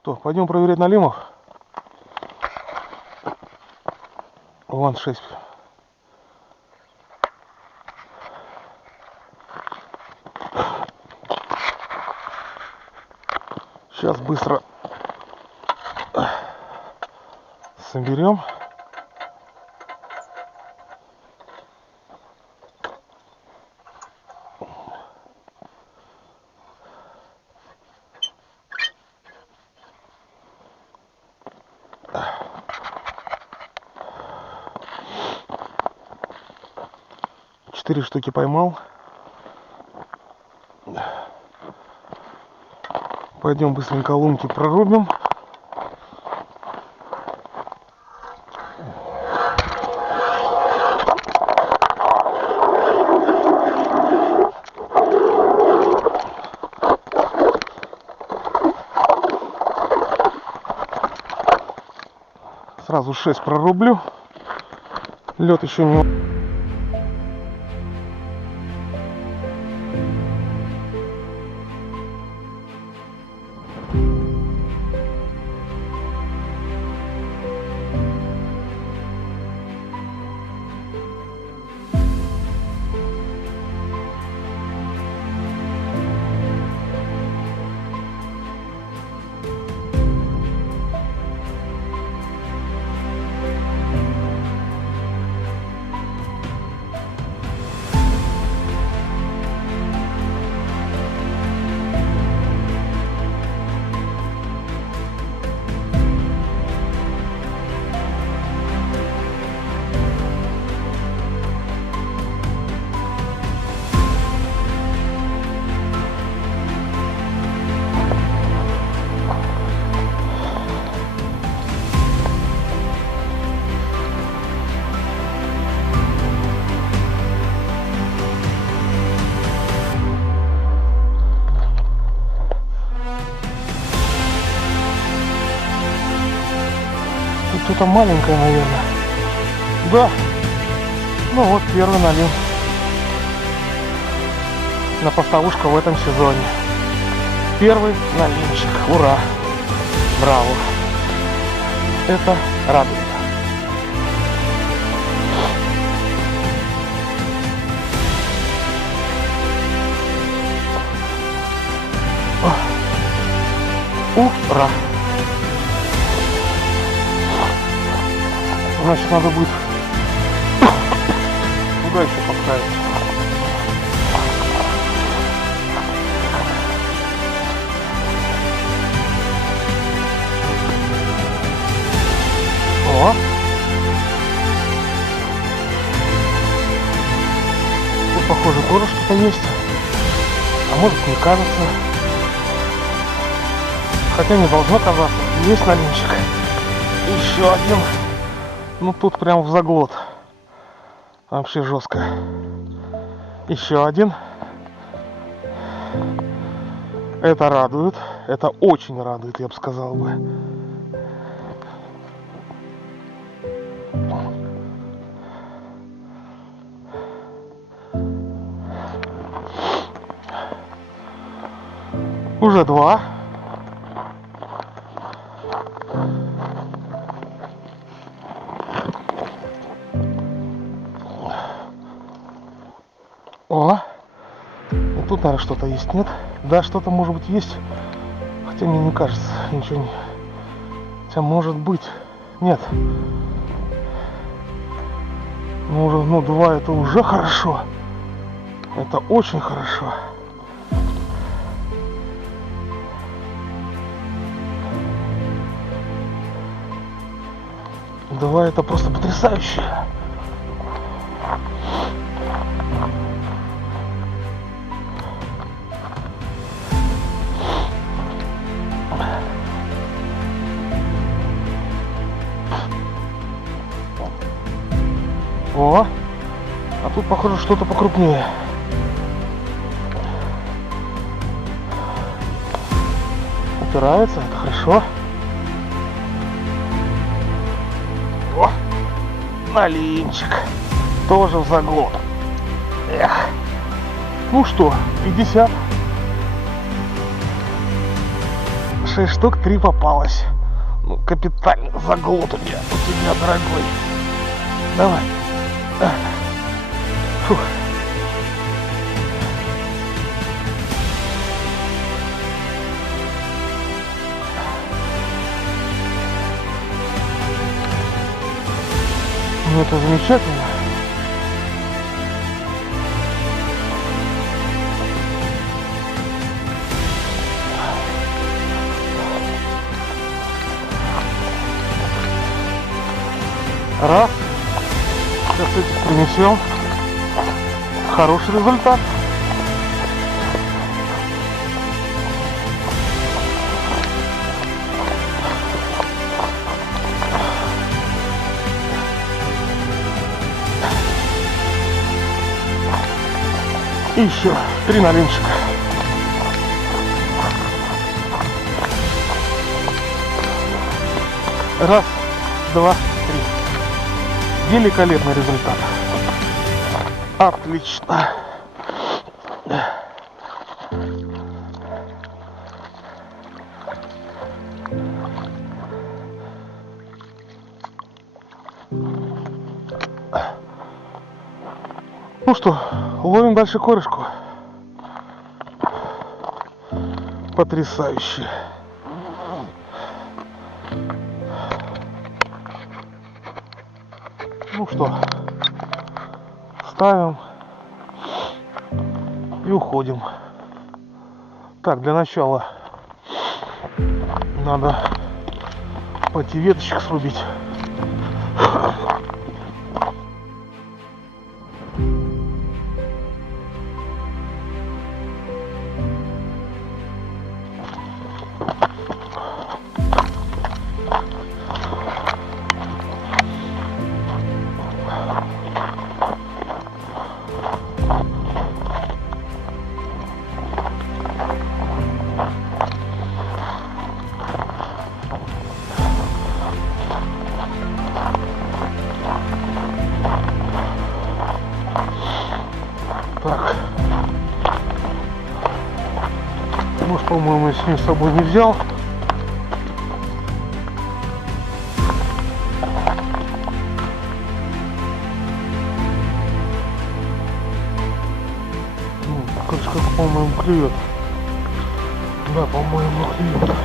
что, пойдем проверять налимов. Вон 6. Сейчас быстро соберем. Четыре штуки поймал. Пойдем быстренько лунки прорубим. Сразу 6 прорублю. Лед еще не... Что-то маленькое, наверное. Да. Ну вот первый налим на поставушку в этом сезоне. Первый налимчик. Ура! Браво! Это радует. Ура! Значит, надо будет туда еще поставить. О! Тут, похоже, тоже что-то есть. А может, не кажется. Хотя не должно казаться. Есть налимчик. Еще один. Ну тут прям в заглот. Вообще жестко. Еще один. Это радует. Это очень радует, я бы сказал бы. Уже 2. О, и тут, наверное, что-то есть, нет? Да, что-то может быть есть. Хотя мне не кажется, ничего не... Хотя может быть. Нет. Ну, уже, 2 это уже хорошо. Это очень хорошо. Два это просто потрясающе. О, а тут, похоже, что-то покрупнее. Упирается, это хорошо. О, налимчик. Тоже в заглот. Эх. Ну что, 50. 6 штук, 3 попалось. Ну, капитально, заглот у тебя, дорогой. Давай. Фух. Ну, это замечательно. Раз. Сейчас этих принесем. Хороший результат. И еще 3 налимчика. Раз, два, три. Великолепный результат. Отлично. Ну что, ловим дальше корешку. Потрясающе. Ну что, ставим и уходим. Так, для начала надо пойти веточек срубить. Так, нож, по-моему, я с собой не взял. Короче, как, по-моему, клюет. Да, по-моему, клюет.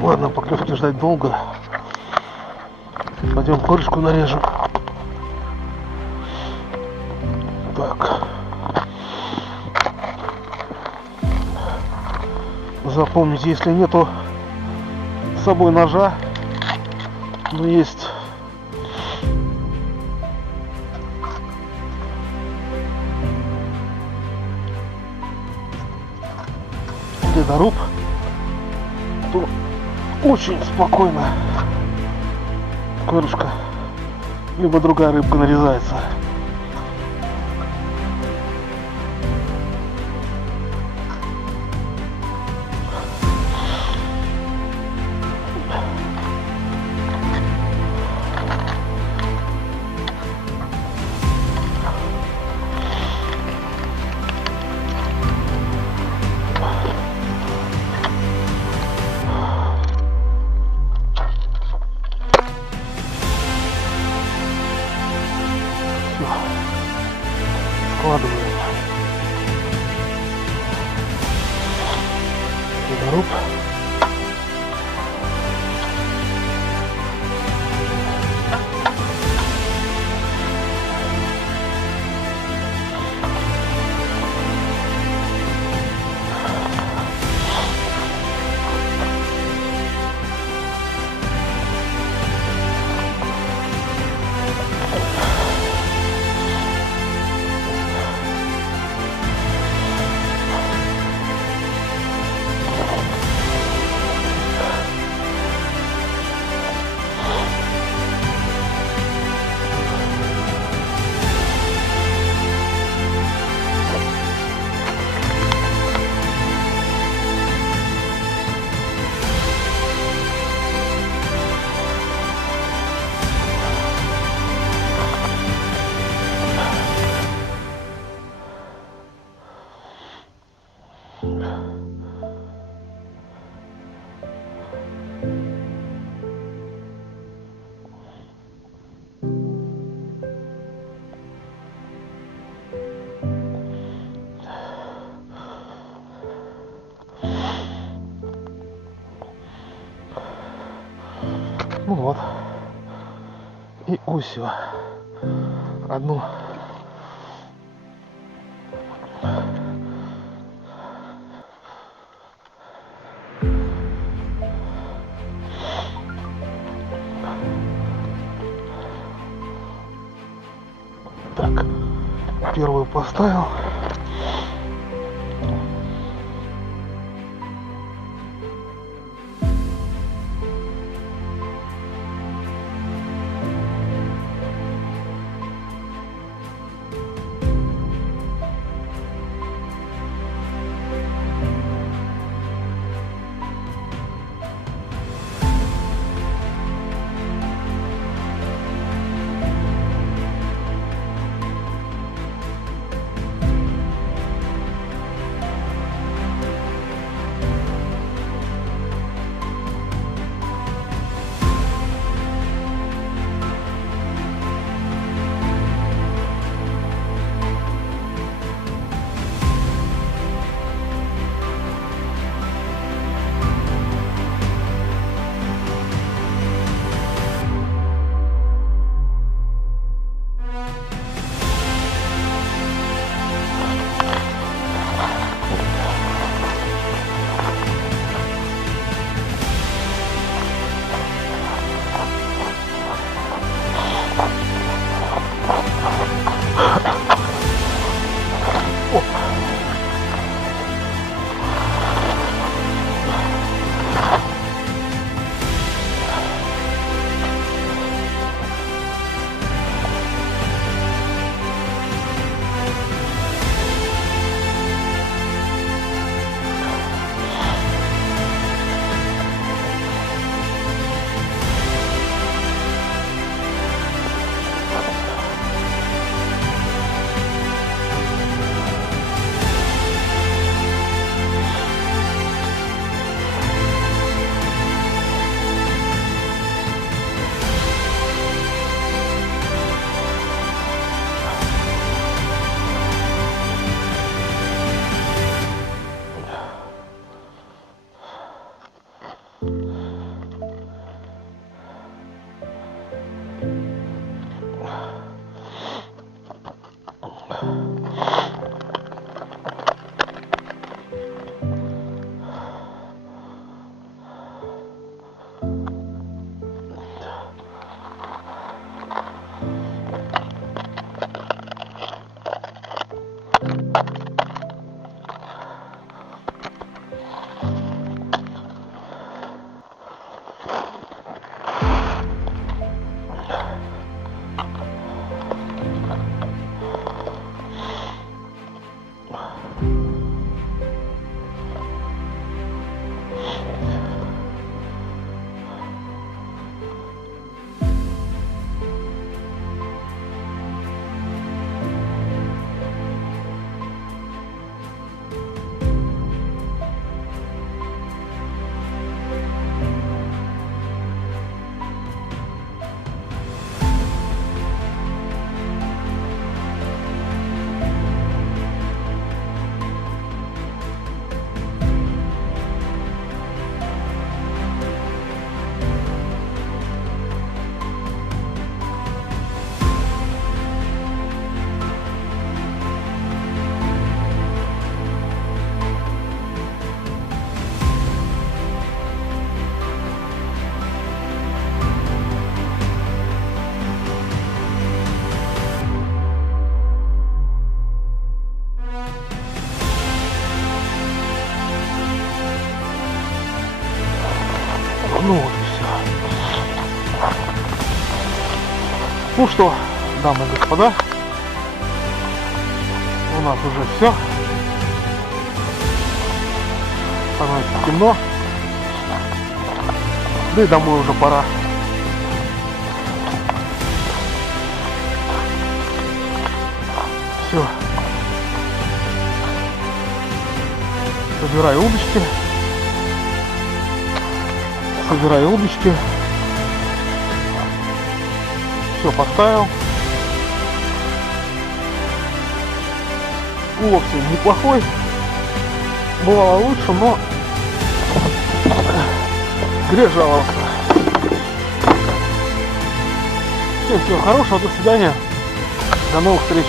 Ладно, поклевки ждать долго. Пойдем корешку нарежем. Так. Запомните, если нету с собой ножа, но есть ледоруб, то очень спокойно крышка, либо другая рыбка нарезается. Складываем ледоруб. Ну вот. И усё. Одну. Так. Первую поставил. Ну вот и все. Ну что, дамы и господа, у нас уже все. Становится темно. Да и домой уже пора. Все. Собираю удочки. Собираю удочки. Все поставил. Улов сегодня неплохой. Бывало лучше, но грех жаловаться. Всем всего хорошего, до свидания. До новых встреч.